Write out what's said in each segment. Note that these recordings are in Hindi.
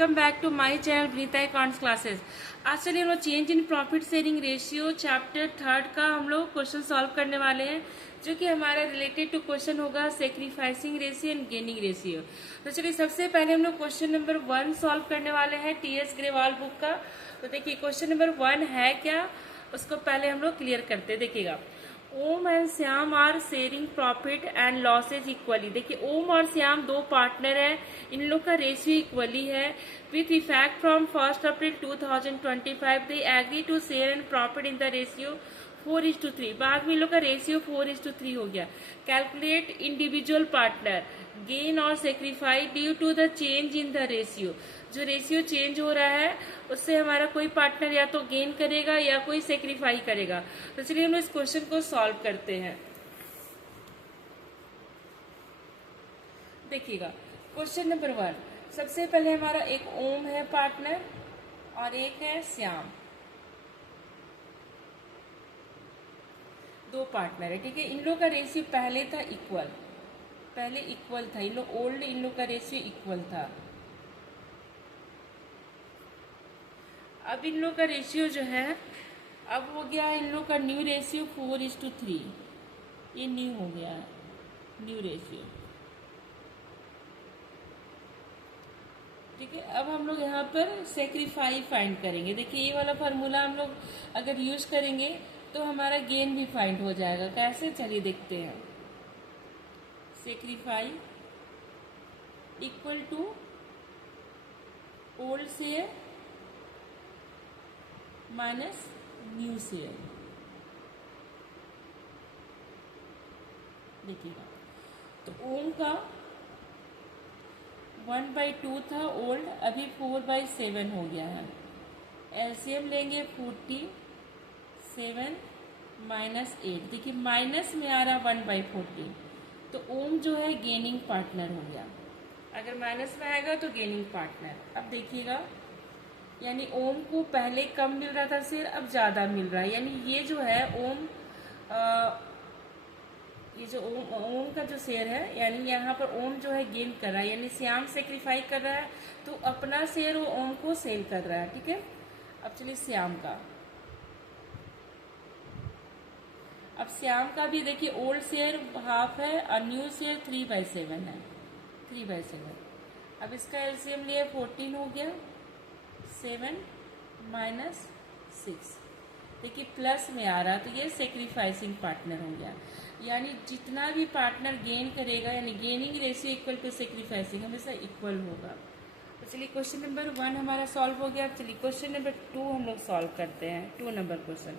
Welcome back to my channel Breeta accounts classes. आज चलिए हम लोग change in profit sharing ratio chapter 3 का हम लोग क्वेश्चन सॉल्व करने वाले हैं, जो कि हमारा रिलेटेड टू क्वेश्चन होगा sacrificing ratio and gaining ratio. तो चलिए सबसे पहले हम लोग क्वेश्चन नंबर 1 सॉल्व करने वाले हैं टीएस ग्रेवाल बुक का। तो देखिए क्वेश्चन नंबर 1 है क्या, उसको पहले हम लोग क्लियर करते हैं। देखिएगा, Om and Shyam are sharing profit and losses equally. देखिए ओम और श्याम दो पार्टनर है, इन लोग का रेशियो इक्वली है। With effect from 1 April 2025 they agree to share and profit in the ratio 4:3। बाद में इन लोग का रेशियो 4:3 हो गया। कैलकुलेट इंडिविजुअल पार्टनर गेन और sacrifice due to the change in the ratio. जो रेशियो चेंज हो रहा है उससे हमारा कोई पार्टनर या तो गेन करेगा या कोई सेक्रीफाई करेगा। तो चलिए हम इस क्वेश्चन को सॉल्व करते हैं। देखिएगा क्वेश्चन नंबर 1, सबसे पहले हमारा एक ओम है पार्टनर और एक है श्याम, दो पार्टनर है। ठीक है, इन लोग का रेशियो पहले था इक्वल, पहले इक्वल था, इन लोग ओल्ड, इन लोग का रेशियो इक्वल था। अब इन लोग का रेशियो जो है अब हो गया है इन लोग का न्यू रेशियो 4:3। ये न्यू हो गया है, न्यू रेशियो। ठीक है, अब हम लोग यहाँ पर सेक्रीफाई फाइंड करेंगे। देखिए ये वाला फार्मूला हम लोग अगर यूज करेंगे तो हमारा गेन भी फाइंड हो जाएगा। कैसे, चलिए देखते हैं। Sacrifice equal to old share minus new share. देखिएगा, तो ओम का 1/2 था ओल्ड, अभी 4/7 हो गया है। एलसीएम लेंगे 47 माइनस 8। देखिए माइनस में आ रहा 1/40, तो ओम जो है गेनिंग पार्टनर हो गया। अगर माइनस में आएगा तो गेनिंग पार्टनर। अब देखिएगा, यानी ओम को पहले कम मिल रहा था शेयर, अब ज्यादा मिल रहा है। यानी ये जो है ओम ये जो ओम का जो शेयर है, यानी यहाँ पर ओम जो है गेन कर रहा है, यानी श्याम सेक्रीफाई कर रहा है तो अपना शेयर वो ओम को सेल कर रहा है। ठीक है, अब चलिए श्याम का। अब श्याम का भी देखिए ओल्ड शेयर हाफ है और न्यू शेयर 3/7 है, 3/7। अब इसका एलसीएम लिया 14 हो गया, 7 माइनस 6। देखिए प्लस में आ रहा, तो ये सेक्रीफाइसिंग पार्टनर हो गया। यानी जितना भी पार्टनर गेन करेगा, यानी gaining ratio equal to sacrificing, हमेशा इक्वल होगा। तो चलिए क्वेश्चन नंबर 1 हमारा सॉल्व हो गया। चलिए क्वेश्चन नंबर 2 हम लोग सॉल्व करते हैं। 2 नंबर क्वेश्चन,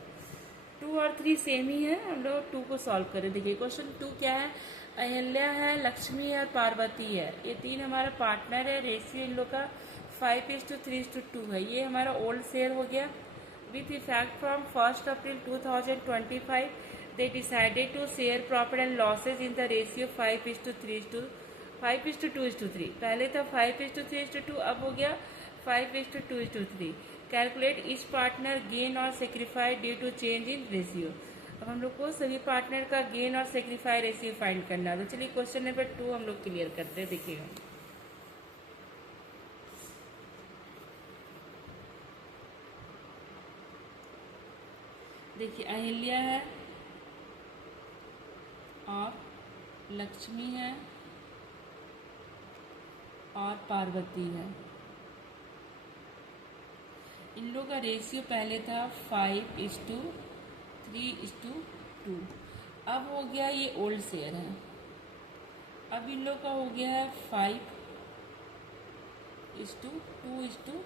2 और 3 सेम ही है, हम लोग 2 को सॉल्व करें। देखिए क्वेश्चन 2 क्या है, अहिल्या है, लक्ष्मी और पार्वती है, ये तीन हमारा पार्टनर है। रेशियो इन लोग का 5:3:2 है। ये हमारा ओल्ड शेयर हो गया। With effect from 1 April 2025 they decided to share profit and losses in the ratio 5:2:3। पहले था 5:3:2, अब हो गया 5:2:3। कैलकुलेट ईच पार्टनर गेन और sacrifice due to change in ratio. अब हम लोग को सभी पार्टनर का गेन और सेक्रीफाई रेशियो फाइंड करना है। तो चलिए क्वेश्चन नंबर 2 हम लोग क्लियर करते हैं। देखिएगा, देखिए अहिल्या है और लक्ष्मी है और पार्वती है। इन लोगों का रेशियो पहले था 5:3:2। अब हो गया, ये ओल्ड शेयर है, अब इन लोग का हो गया है 5:2:3।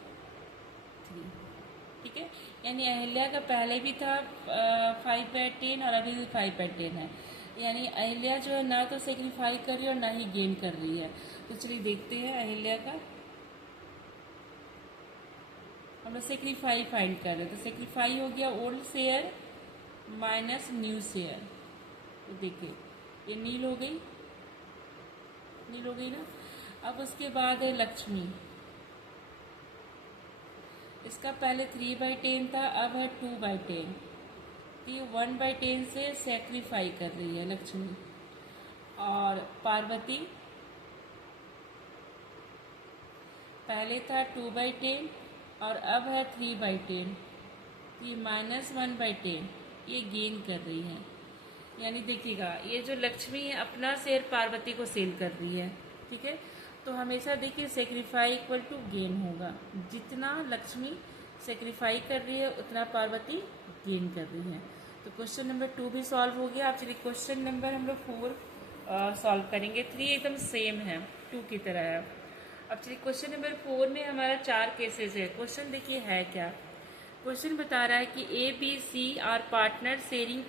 ठीक है, यानी अहिल्या का पहले भी था 5/10 और अभी भी 5/10 है। यानी अहिल्या जो है ना तो सेक्रीफाई कर रही है और ना ही गेन कर रही है। तो चलिए देखते हैं अहिल्या का। हम लोग सेक्रीफाई फाइंड कर रहे हैं, तो सेक्रीफाई हो गया old share minus new share. तो देखिए ये नील हो गई, नील हो गई ना। अब उसके बाद है लक्ष्मी, इसका पहले 3/10 था, अब है 2/10। ये 1/10 से सेक्रीफाई कर रही है लक्ष्मी। और पार्वती पहले था 2/10 और अब है 3/10, तो ये -1/10 ये गेन कर रही है। यानी देखिएगा ये जो लक्ष्मी है अपना शेयर पार्वती को सेल कर रही है, ठीक है। तो हमेशा देखिए सेक्रीफाई इक्वल टू गेन होगा, जितना लक्ष्मी सेक्रीफाई कर रही है उतना पार्वती गेन कर रही है। तो क्वेश्चन नंबर 2 भी सॉल्व हो गया। आप चलिए क्वेश्चन नंबर हम लोग 4 सॉल्व करेंगे। 3 एकदम सेम है, 2 की तरह है। अब चलिए क्वेश्चन नंबर 4 में हमारा 4 केसेस है। क्वेश्चन देखिए है क्या। क्वेश्चन बता रहा है कि ABC are partner sharing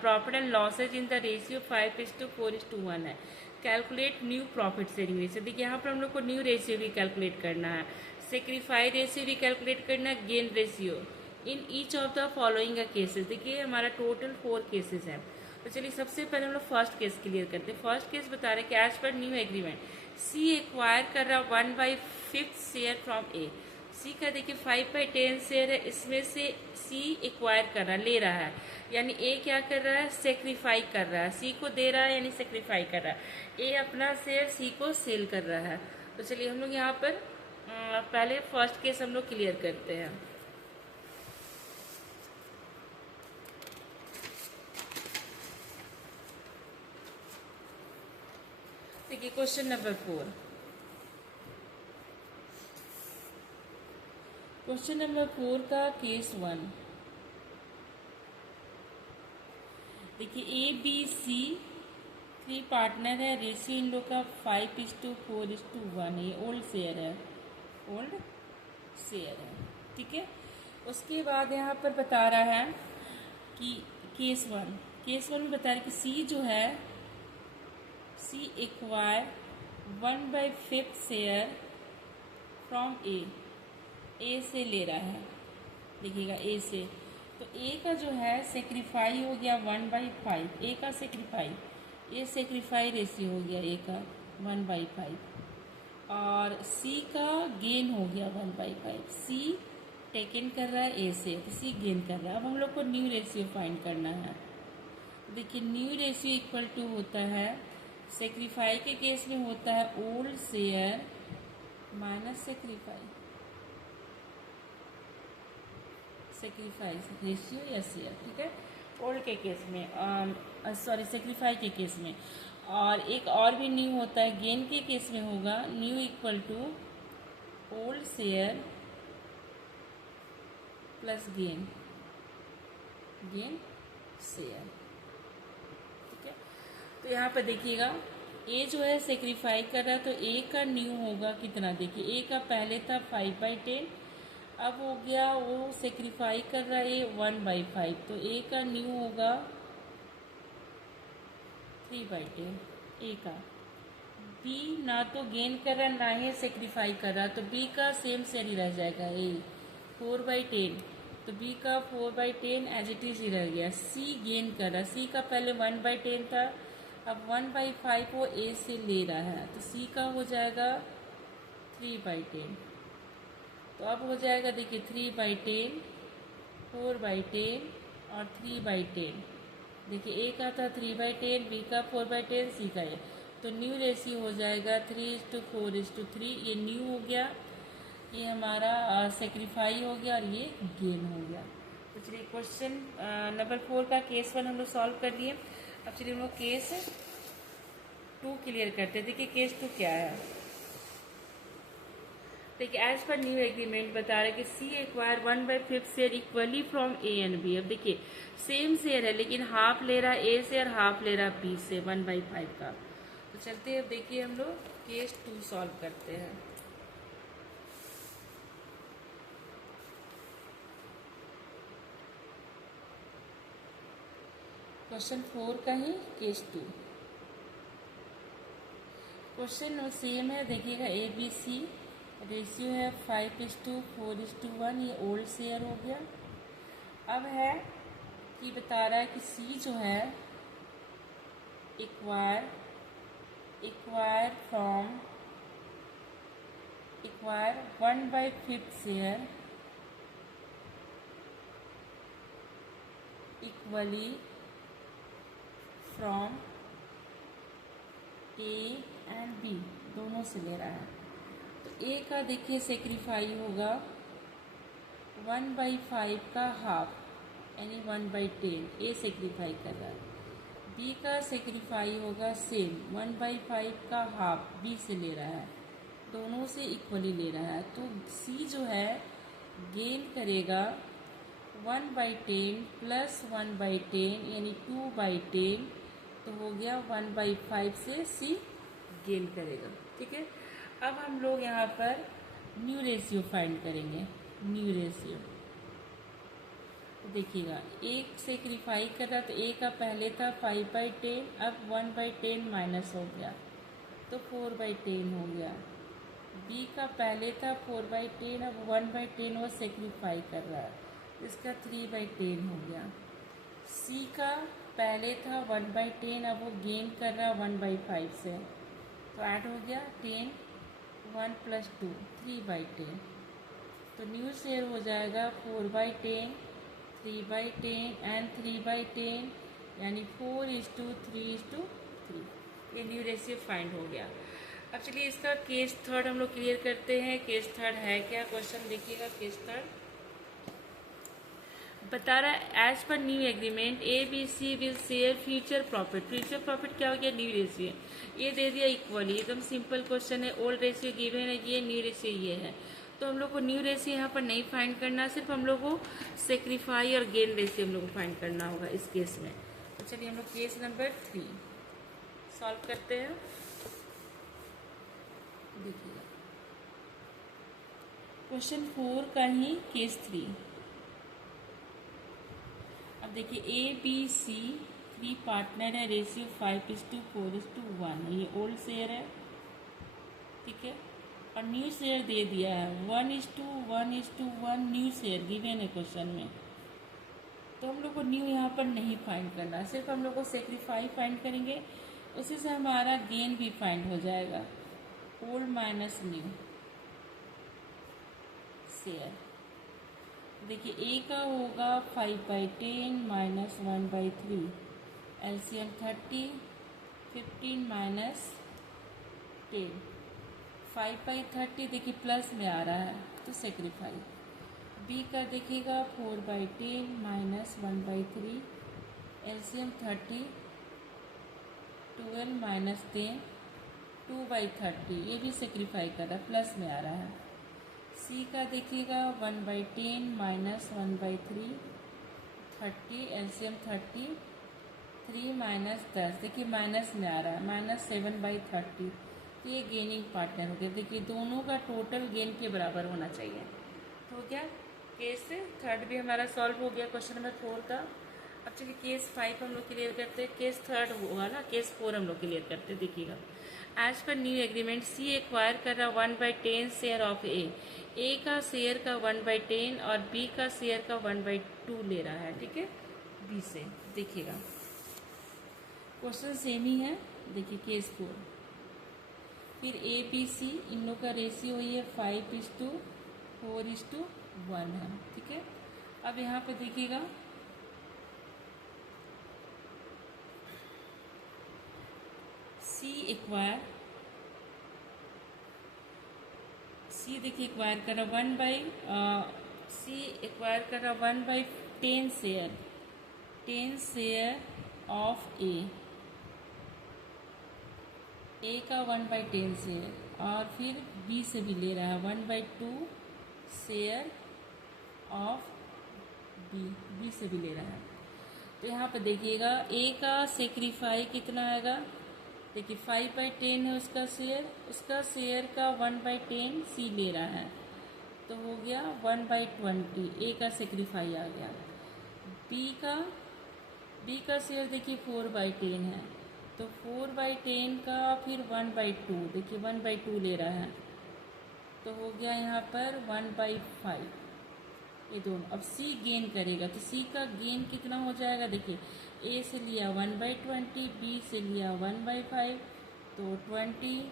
profit and losses in the ratio 5:4:1 है। Calculate new profit sharing ratio. देखिए यहाँ पर हम लोग को न्यू रेशियो भी कैलकुलेट करना है, सेक्रीफाई रेशियो भी कैलकुलेट करना है, gain ratio in each of the following cases. देखिए हमारा टोटल 4 केसेस हैं। तो चलिए सबसे पहले हम लोग फर्स्ट केस क्लियर करते हैं। फर्स्ट केस बता रहे हैं कि एज पर न्यू एग्रीमेंट सी एक्वायर कर रहा 1/5 शेयर फ्रॉम ए। सी का देखिए 5/10 शेयर है, इसमें से सी एक्वायर कर रहा ले रहा है, यानी ए क्या कर रहा है सेक्रीफाई कर रहा है, सी को दे रहा है यानी सेक्रीफाई कर रहा है। ए अपना शेयर सी को सेल कर रहा है। तो चलिए हम लोग यहाँ पर पहले फर्स्ट केस हम लोग क्लियर करते हैं। देखिए क्वेश्चन नंबर 4। क्वेश्चन नंबर 4 का केस 1। देखिए ABC 3 पार्टनर है, रेशियो इन लोग का 5:4:1। ये ओल्ड शेयर है, ओल्ड शेयर है, ठीक है। उसके बाद यहाँ पर बता रहा है कि केस 1 में बता रहा है कि सी जो है सी एक्वायर 1/5 शेयर फ्रॉम ए से ले रहा है। देखिएगा ए से, तो ए का जो है सेक्रीफाई हो गया 1/5, ए का सेक्रीफाई, ए सेक्रीफाई रेशियो हो गया ए का 1/5 और सी का गेन हो गया 1/5। सी टेकन कर रहा है ए से, तो सी गेन कर रहा है। अब हम लोग को न्यू रेशियो फाइंड करना है। देखिए न्यू रेशियो इक्वल टू होता है, सेक्रीफाई के केस में होता है old share minus sacrifice ratio या शेयर, ठीक है। ओल्ड के केस में सॉरी सेक्रीफाई के केस में। और एक और भी न्यू होता है, गेन के केस में होगा new equal to old share plus gain share, ठीक है। तो यहाँ पर देखिएगा ए जो है सेक्रीफाई कर रहा है, तो ए का न्यू होगा कितना। देखिए ए का पहले था 5/10, अब हो गया वो सेक्रीफाई कर रहा है 1/5, तो ए का न्यू होगा 3/10 ए का। बी ना तो गेन कर रहा ना ही सेक्रीफाई कर रहा, तो बी का सेम शेयर ही रह जाएगा ए 4/10, तो बी का 4/10 एज इट इज ही रह गया। सी गेन कर रहा, सी का पहले 1/10 था, अब 1/5 वो ए से ले रहा है, तो सी का हो जाएगा 3/10। तो अब हो जाएगा देखिए 3/10, 4/10 और 3/10। देखिए ए का था 3/10, बी का 4/10, सी का ये, तो न्यू रेशियो हो जाएगा 3:4:3। ये न्यू हो गया, ये हमारा सेक्रीफाई हो गया और ये गेन हो गया। तो चलिए क्वेश्चन नंबर 4 का केस 1 हम लोग सॉल्व कर लिए। अब चलिए हम लोग केस 2 क्लियर करते हैं। देखिए केस 2 क्या है। देखिए एज पर न्यू एग्रीमेंट बता रहा है कि C acquire 1/5 share equally from A and B. अब देखिए सेम शेयर है लेकिन हाफ ले रहा है ए से और हाफ ले रहा है बी से 1/5 का। तो चलते हैं, अब देखिए हम लोग केस 2 सॉल्व करते हैं। क्वेश्चन 4 का ही केस 2। क्वेश्चन सेम है, देखिएगा ABC रेशियो है 5:4:1, ये ओल्ड शेयर हो गया। अब है कि बता रहा है कि सी जो है acquire 1/5 share equally from A and B, दोनों से ले रहा है। तो ए का देखिए सेक्रीफाई होगा 1/5 का हाफ यानी 1/10, ए सेक्रीफाई कर रहा है। बी का सेक्रीफाई होगा सेम 1/5 का हाफ, बी से ले रहा है, दोनों से इक्वली ले रहा है। तो सी जो है गेन करेगा 1/10 प्लस 1/10 यानी 2/10, तो हो गया 1/5 से सी गेन करेगा। ठीक है, अब हम लोग यहाँ पर न्यू रेशियो फाइंड करेंगे। न्यू रेशियो तो देखिएगा, एक सेक्रीफाई कर रहा, तो ए का पहले था 5/10, अब 1/10 माइनस हो गया तो 4/10 हो गया। बी का पहले था 4/10, अब 1/10 वो सेक्रीफाई कर रहा है, इसका 3/10 हो गया। सी का पहले था 1/10, अब वो गेन कर रहा है 1/5 से, तो ऐड हो गया 10, 1 + 2 3/10, तो न्यू शेयर हो जाएगा 4/10, 3/10 एंड 3/10 यानी 4:3:3। ये न्यू रेशियो फाइंड हो गया। अब चलिए इसका केस थर्ड हम लोग क्लियर करते हैं। केस थर्ड है क्या, क्वेश्चन देखिएगा। केस थर्ड बता रहा है as per new agreement A B C will share future profit. Future profit क्या हो गया, न्यू रेशियो, ये दे दिया इक्वली, एकदम सिंपल क्वेश्चन है। ओल्ड रेशियो गिवन है, ये न्यू रेशियो ये है, तो हम लोग को न्यू रेशियो यहाँ पर नहीं फाइंड करना, सिर्फ हम लोग को सेक्रीफाई और गेन रेशियो हम लोग को फाइंड करना होगा इस केस में। तो चलिए हम लोग केस नंबर 3 सॉल्व करते हैं। देखिएगा क्वेश्चन 4 का ही केस 3। अब देखिए ए बी सी 3 पार्टनर है, रेशियो 5:4:1, ये ओल्ड शेयर है। ठीक है, और न्यू शेयर दे दिया है 1:1:1 न्यू शेयर गिवन है क्वेश्चन में। तो हम लोग को न्यू यहाँ पर नहीं फाइंड करना, सिर्फ हम लोग को सेक्रीफाई फाइंड करेंगे, उसी से हमारा गेन भी फाइंड हो जाएगा। ओल्ड माइनस न्यू शेयर, देखिए ए का होगा 5/10 माइनस 1/3, एलसीएम 30, 15 माइनस 10, 5/30 देखिए प्लस में आ रहा है तो सेक्रीफाई। बी का देखिएगा 4/10 माइनस 1/3, एलसीएम 30, 12 माइनस 10, 2/30, ये भी सेक्रीफाई कर रहा है, प्लस में आ रहा है। सी का देखिएगा 1/10 माइनस 1/3, 30, एलसीएम 30, 3 माइनस 10, देखिए माइनस में आ रहा है, -7/30, तो ये गेनिंग पार्टनर हो गया। देखिए दोनों का टोटल गेन के बराबर होना चाहिए। तो क्या केस थर्ड भी हमारा सॉल्व हो गया क्वेश्चन नंबर 4 का। अब चलिए केस 5 हम लोग क्लियर करते हैं। केस थर्ड हुआ ना, केस 4 हम लोग क्लियर करते हैं। देखिएगा एज पर न्यू एग्रीमेंट सी एक्वायर कर रहा 1/10 शेयर ऑफ ए का शेयर का 1/10 और बी का शेयर का 1/2 ले रहा है। ठीक है, बी से। देखिएगा क्वेश्चन सेम ही है। देखिए केस 4, फिर ए बी सी इन लोग का रेशियो हुई है 5:4:1 है। ठीक है, अब यहाँ पे देखिएगा सी एक्वायर, सी देखिए एक्वायर कर रहा सी एक्वायर कर रहा 1/10 शेयर, 10 शेयर ऑफ ए का 1/10 शेयर, और फिर बी से भी ले रहा है 1/2 शेयर ऑफ बी से भी ले रहा है। तो यहाँ पे देखिएगा ए का सेक्रीफाई कितना आएगा, देखिए 5/10 है उसका शेयर का 1/10 सी ले रहा है, तो हो गया 1/20, ए का सेक्रीफाई आ गया। बी का शेयर देखिए 4/10 है, तो 4/10 का फिर 1/2, देखिए 1/2 ले रहा है, तो हो गया यहाँ पर 1/5, ये दोनों। अब सी गेन करेगा, तो सी का गेन कितना हो जाएगा, देखिए ए से लिया 1/20, बी से लिया 1/5, तो 21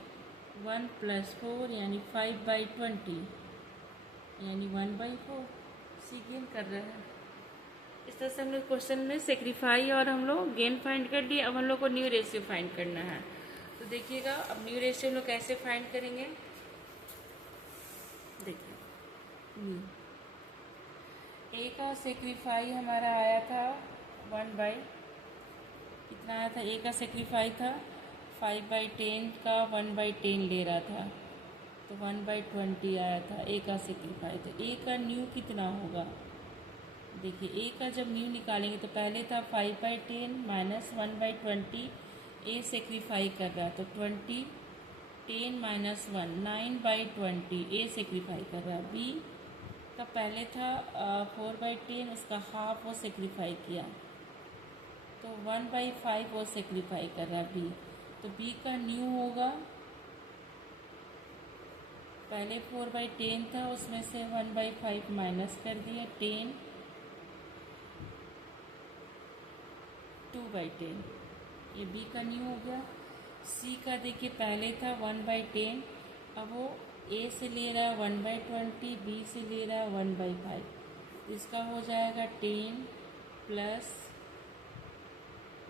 + 4 यानी 5/20 यानी 1/4, सी गेन कर रहा है। इस तरह से हम लोग क्वेश्चन में सेक्रीफाई और हम लोग गेन फाइंड कर लिए। अब हम लोग को न्यू रेशियो फाइंड करना है। तो देखिएगा अब न्यू रेशियो हम लोग कैसे फाइंड करेंगे। न्यू। ए का सेक्रीफाई हमारा आया था 1/, कितना आया था? ए का सेक्रीफाई था 5/10 का 1/10 ले रहा था, तो 1/20 आया था ए का सेक्रीफाई। तो ए का न्यू कितना होगा? देखिए ए का जब न्यू निकालेंगे तो पहले था 5/10 माइनस 1/20, ए सेक्रीफाई कर रहा है तो 20, 10 माइनस 1 9/20 ए सेक्रीफाई कर रहा है। बी का पहले था 4/10, उसका हाफ वो सेक्रीफाई किया तो 1/5 वो सेक्रीफाई कर रहा है बी। तो बी का न्यू होगा, पहले 4/10 था उसमें से 1/5 माइनस कर दिया 10, 2/10, ये बी का न्यू हो गया। सी का देखिए पहले था 1/10, अब वो ए से ले रहा है 1/20, बी से ले रहा है 1/5, इसका हो जाएगा 10 प्लस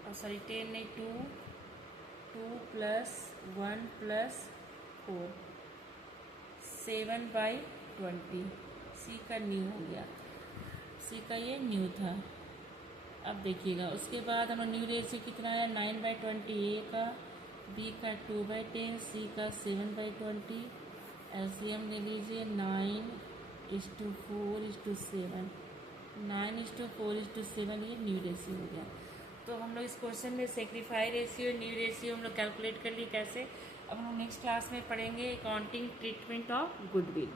10 नहीं 2 प्लस 1 प्लस 4, 7/20। सी का न्यू हो गया, सी का ये न्यू था। अब देखिएगा उसके बाद हमारा न्यू रेशियो कितना है? 9/20 ए का, बी का 2/10, सी का 7/20। एलसीएम ले लीजिए 9:4:7, 9:4:7 ये न्यू रेशियो हो गया। तो हम लोग इस क्वेश्चन में सेक्रीफाई रेशियो, न्यू रेशियो हम लोग कैलकुलेट कर लिए कैसे। अब हम नेक्स्ट क्लास में पढ़ेंगे अकाउंटिंग ट्रीटमेंट ऑफ गुडविल।